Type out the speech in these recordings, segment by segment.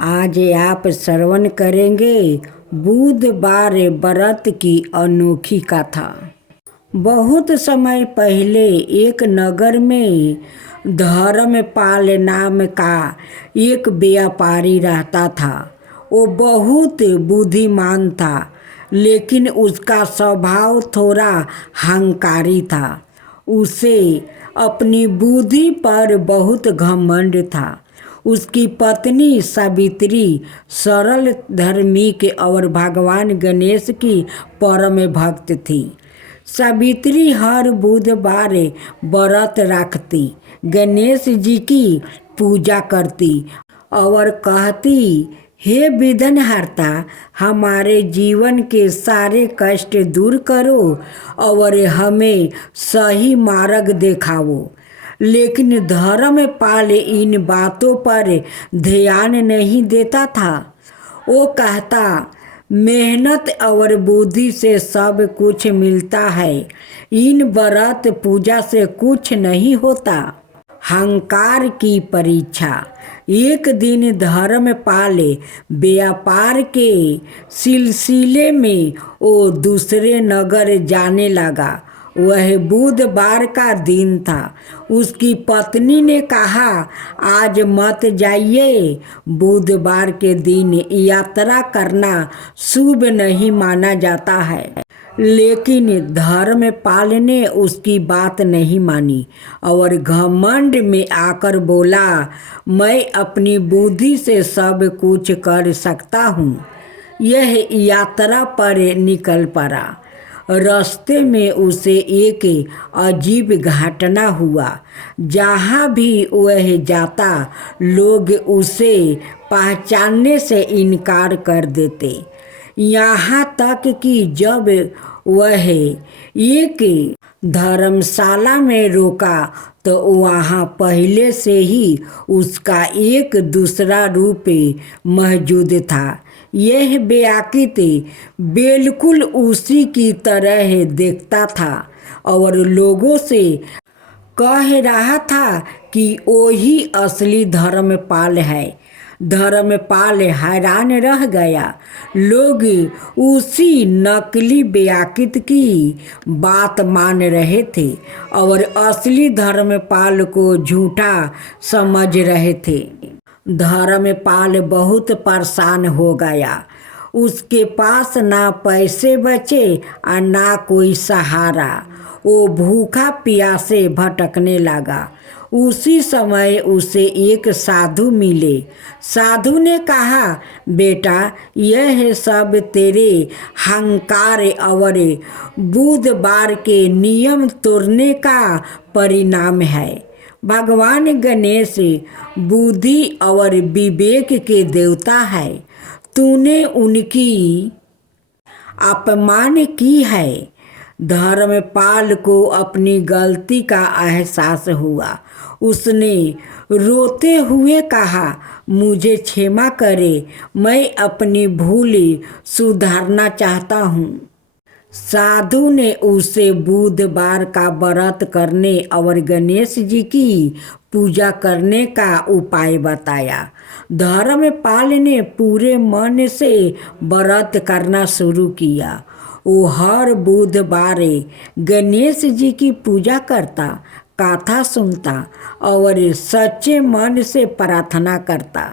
आज आप श्रवण करेंगे बुधवार व्रत की अनोखी कथा। बहुत समय पहले एक नगर में धर्मपाल नाम का एक व्यापारी रहता था। वो बहुत बुद्धिमान था, लेकिन उसका स्वभाव थोड़ा अहंकारी था। उसे अपनी बुद्धि पर बहुत घमंड था। उसकी पत्नी सावित्री सरल धार्मिक और भगवान गणेश की परम भक्त थी। सावित्री हर बुधवार व्रत रखती, गणेश जी की पूजा करती और कहती, हे विघ्नहर्ता, हमारे जीवन के सारे कष्ट दूर करो और हमें सही मार्ग दिखाओ। लेकिन धर्मपाल इन बातों पर ध्यान नहीं देता था। वो कहता, मेहनत और बुद्धि से सब कुछ मिलता है, इन व्रत पूजा से कुछ नहीं होता। अहंकार की परीक्षा। एक दिन धर्मपाल व्यापार के सिलसिले में वो दूसरे नगर जाने लगा। वह बुधवार का दिन था। उसकी पत्नी ने कहा, आज मत जाइए, बुधवार के दिन यात्रा करना शुभ नहीं माना जाता है। लेकिन धर्मपाल ने उसकी बात नहीं मानी और घमंड में आकर बोला, मैं अपनी बुद्धि से सब कुछ कर सकता हूँ। यह यात्रा पर निकल पड़ा। रास्ते में उसे एक अजीब घटना हुआ। जहाँ भी वह जाता, लोग उसे पहचानने से इनकार कर देते। यहाँ तक कि जब वह एक धर्मशाला में रुका तो वहाँ पहले से ही उसका एक दूसरा रूप मौजूद था। यह व्याकृति बिल्कुल उसी की तरह देखता था और लोगों से कह रहा था कि वही असली धर्मपाल है। धर्मपाल हैरान रह गया। लोग उसी नकली व्याकृत की बात मान रहे थे और असली धर्मपाल को झूठा समझ रहे थे। धर्मपाल बहुत परेशान हो गया। उसके पास ना पैसे बचे और ना कोई सहारा। वो भूखा प्यासे भटकने लगा। उसी समय उसे एक साधु मिले। साधु ने कहा, बेटा, यह सब तेरे अहंकार और बुधवार के नियम तोड़ने का परिणाम है। भगवान गणेश बुद्धि और विवेक के देवता है। तूने उनकी अपमान की है। धर्मपाल को अपनी गलती का एहसास हुआ। उसने रोते हुए कहा, मुझे क्षमा करे, मैं अपनी भूल सुधारना चाहता हूँ। साधु ने उसे बुधवार का व्रत करने और गणेश जी की पूजा करने का उपाय बताया। धर्मपाल ने पूरे मन से व्रत करना शुरू किया। वो हर बुधवार गणेश जी की पूजा करता, कथा सुनता और सच्चे मन से प्रार्थना करता।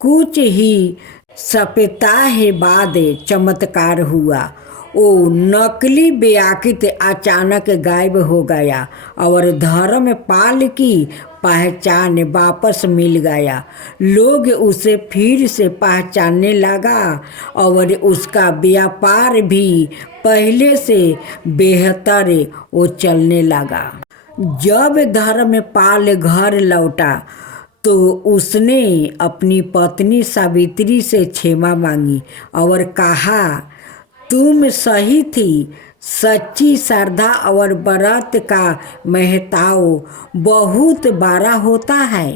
कुछ ही सप्ताह बाद चमत्कार हुआ। वो नकली व्याकृत अचानक गायब हो गया और धर्मपाल की पहचान वापस मिल गया। लोग उसे फिर से पहचानने लगा और उसका व्यापार भी पहले से बेहतर वो चलने लगा। जब धर्मपाल घर लौटा तो उसने अपनी पत्नी सावित्री से क्षमा मांगी और कहा, तुम सही थी। सच्ची श्रद्धा और व्रत का महत्व बहुत बड़ा होता है।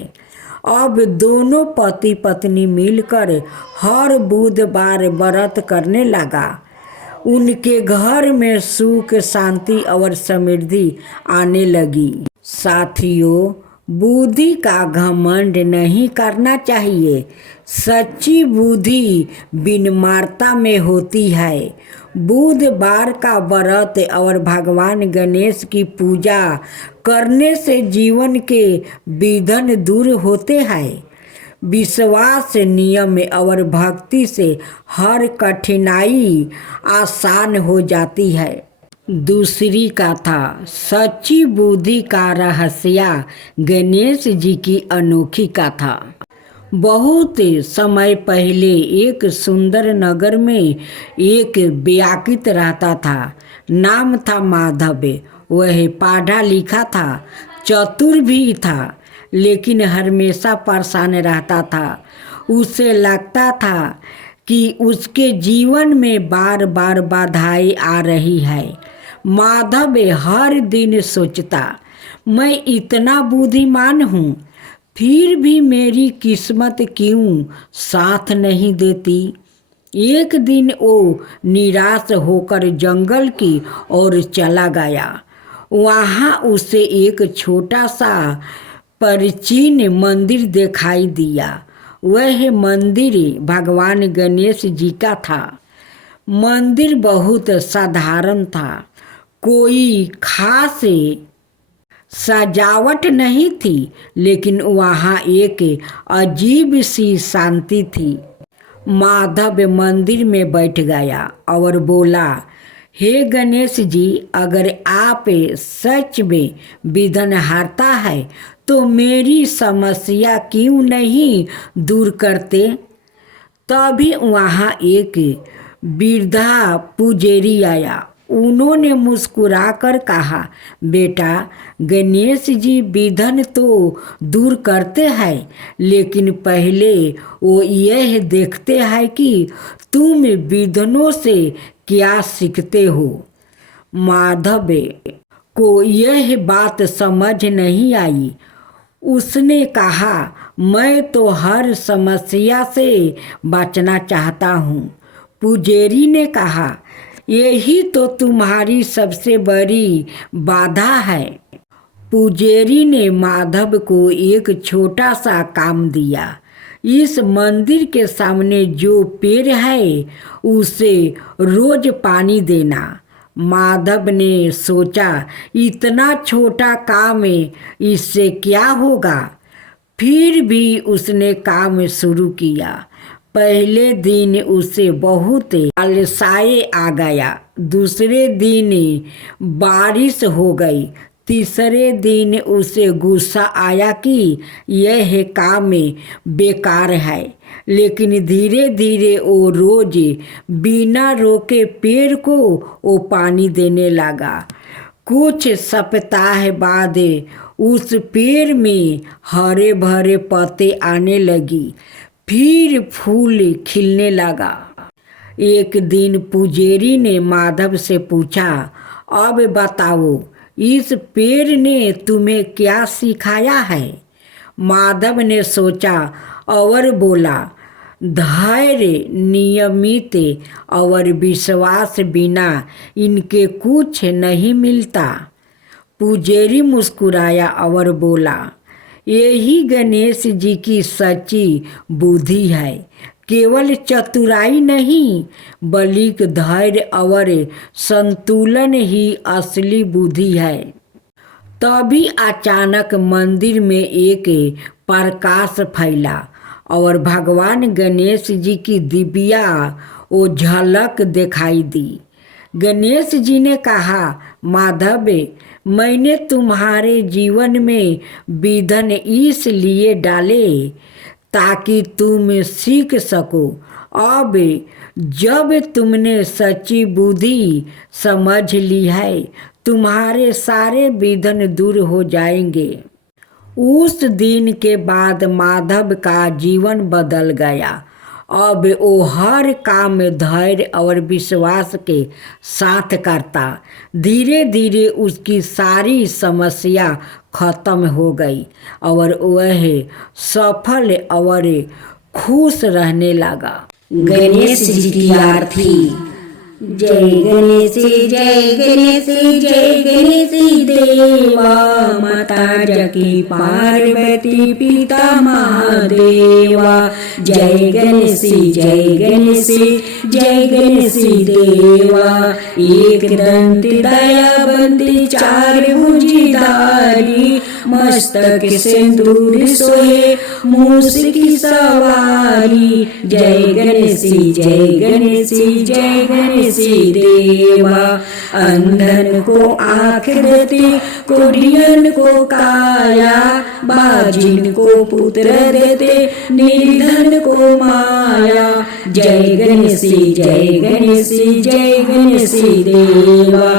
अब दोनों पति पत्नी मिलकर हर बुधवार व्रत करने लगा। उनके घर में सुख, शांति और समृद्धि आने लगी। साथियों, बुद्धि का घमंड नहीं करना चाहिए। सच्ची बुद्धि विनम्रता में होती है। बुधवार का व्रत और भगवान गणेश की पूजा करने से जीवन के विघ्न दूर होते हैं। विश्वास, नियम और भक्ति से हर कठिनाई आसान हो जाती है। दूसरी कथा, सच्ची बुद्धि का रहस्य। गणेश जी की अनोखी कथा। बहुत समय पहले एक सुंदर नगर में एक व्याकित रहता था। नाम था माधव। वह पढ़ा लिखा था, चतुर भी था, लेकिन हमेशा परेशान रहता था। उसे लगता था कि उसके जीवन में बार बार बाधाएं आ रही है। माधव हर दिन सोचता, मैं इतना बुद्धिमान हूँ, फिर भी मेरी किस्मत क्यों साथ नहीं देती। एक दिन वो निराश होकर जंगल की ओर चला गया। वहाँ उसे एक छोटा सा प्राचीन मंदिर दिखाई दिया। वह मंदिर भगवान गणेश जी का था। मंदिर बहुत साधारण था, कोई खास सजावट नहीं थी, लेकिन वहाँ एक अजीब सी शांति थी। माधव मंदिर में बैठ गया और बोला, हे गणेश जी, अगर आप सच में विघ्नहर्ता है तो मेरी समस्या क्यों नहीं दूर करते। तभी वहाँ एक वृद्धा पुजारी आया। उन्होंने मुस्कुराकर कहा, बेटा, गणेश जी विघ्न तो दूर करते हैं, लेकिन पहले वो यह देखते हैं कि तुम विघ्नों से क्या सीखते हो। माधव को यह बात समझ नहीं आई। उसने कहा, मैं तो हर समस्या से बचना चाहता हूँ। पुजारी ने कहा, यही तो तुम्हारी सबसे बड़ी बाधा है। पुजारी ने माधव को एक छोटा सा काम दिया। इस मंदिर के सामने जो पेड़ है उसे रोज पानी देना। माधव ने सोचा, इतना छोटा काम है, इससे क्या होगा। फिर भी उसने काम शुरू किया। पहले दिन उसे बहुत आलसाए आ गया, दूसरे दिन बारिश हो गई, तीसरे दिन उसे गुस्सा आया कि यह काम बेकार है। लेकिन धीरे धीरे वो रोज बिना रोके पेड़ को वो पानी देने लगा। कुछ सप्ताह बाद उस पेड़ में हरे भरे पत्ते आने लगी, फिर फूल खिलने लगा। एक दिन पुजारी ने माधव से पूछा, अब बताओ, इस पेड़ ने तुम्हें क्या सिखाया है। माधव ने सोचा और बोला, धैर्य, नियमित और विश्वास बिना इनके कुछ नहीं मिलता। पुजारी मुस्कुराया और बोला, यही गणेश जी की सच्ची बुद्धि है। केवल चतुराई नहीं, बल्कि धैर्य और संतुलन ही असली बुद्धि है। तभी अचानक मंदिर में एक प्रकाश फैला और भगवान गणेश जी की दिव्या वो झलक दिखाई दी। गणेश जी ने कहा, माधव, मैंने तुम्हारे जीवन में विघ्न इसलिए डाले ताकि तुम सीख सको। अब जब तुमने सच्ची बुद्धि समझ ली है, तुम्हारे सारे विघ्न दूर हो जाएंगे। उस दिन के बाद माधव का जीवन बदल गया। अब वो हर काम में धैर्य और विश्वास के साथ करता। धीरे धीरे उसकी सारी समस्या खत्म हो गई और वह सफल और खुश रहने लगा। गणेश जी की आरती। जय गणेशी जय गणेशी जय गणेशी देवा, माता जाकी पार्वती पिता महादेवा। जय गणेशी जय गणेशी जय गणेशी देवा, एक दंत दयाबंदी चार भुजधारी, मस्तक सिंदूर सोहे मूस की सवारी। जय गणेशी जय गणेशी जय गणेशी देवा, अंधन को आँख देते कोढ़ियन को काया, बाजिन को पुत्र देते निर्धन को माया। जय गणेशी जय गणेशी जय गणेशी देवा,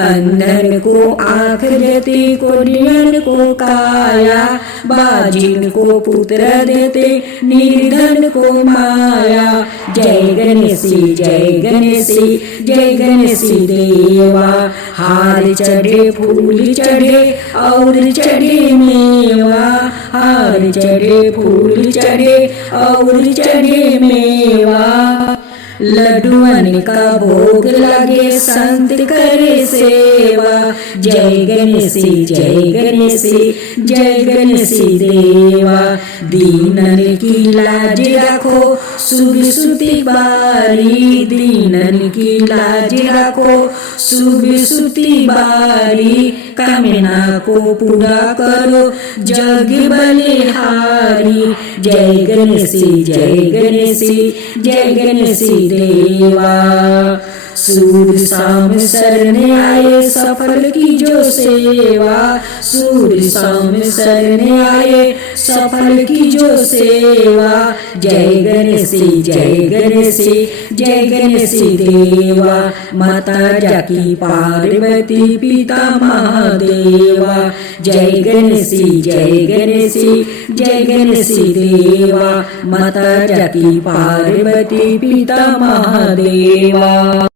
अंधन को आँख देते कोढ़ियन को काया, बाजिन को पुत्र देते निर्धन को माया। जय गणेशी जय गणेशी जय गणेशी देवा, हार चढ़े फूल चढ़े और चढ़े मेवा, हार चढ़े फूल चढ़े और चढ़े मेवा। लड्डुअन का भोग लगे संत करे सेवा। जय गणेशी जय गणेशी जय गणेशी देवा, दीनन की लाज रखो शुभ सुति बारी, दीनन की लाज रखो शुभ सुति बारी। कामना को पूरा करो जग बलिहारी। जय गणेशी जय गणेशी जय गणेशी देवा, सूर्य शाम शरण आए सफल की जो सेवा, सूर्य शाम शरण आए सफल की जो सेवा। जय गणेशी जय गणेशी जय गणेशी देवा, माता जाकी पार्वती पिता महादेवा। जय गणेशी जय गणेशी जय गणेशी देवा, माता जाकी पार्वती पिता महादेवा।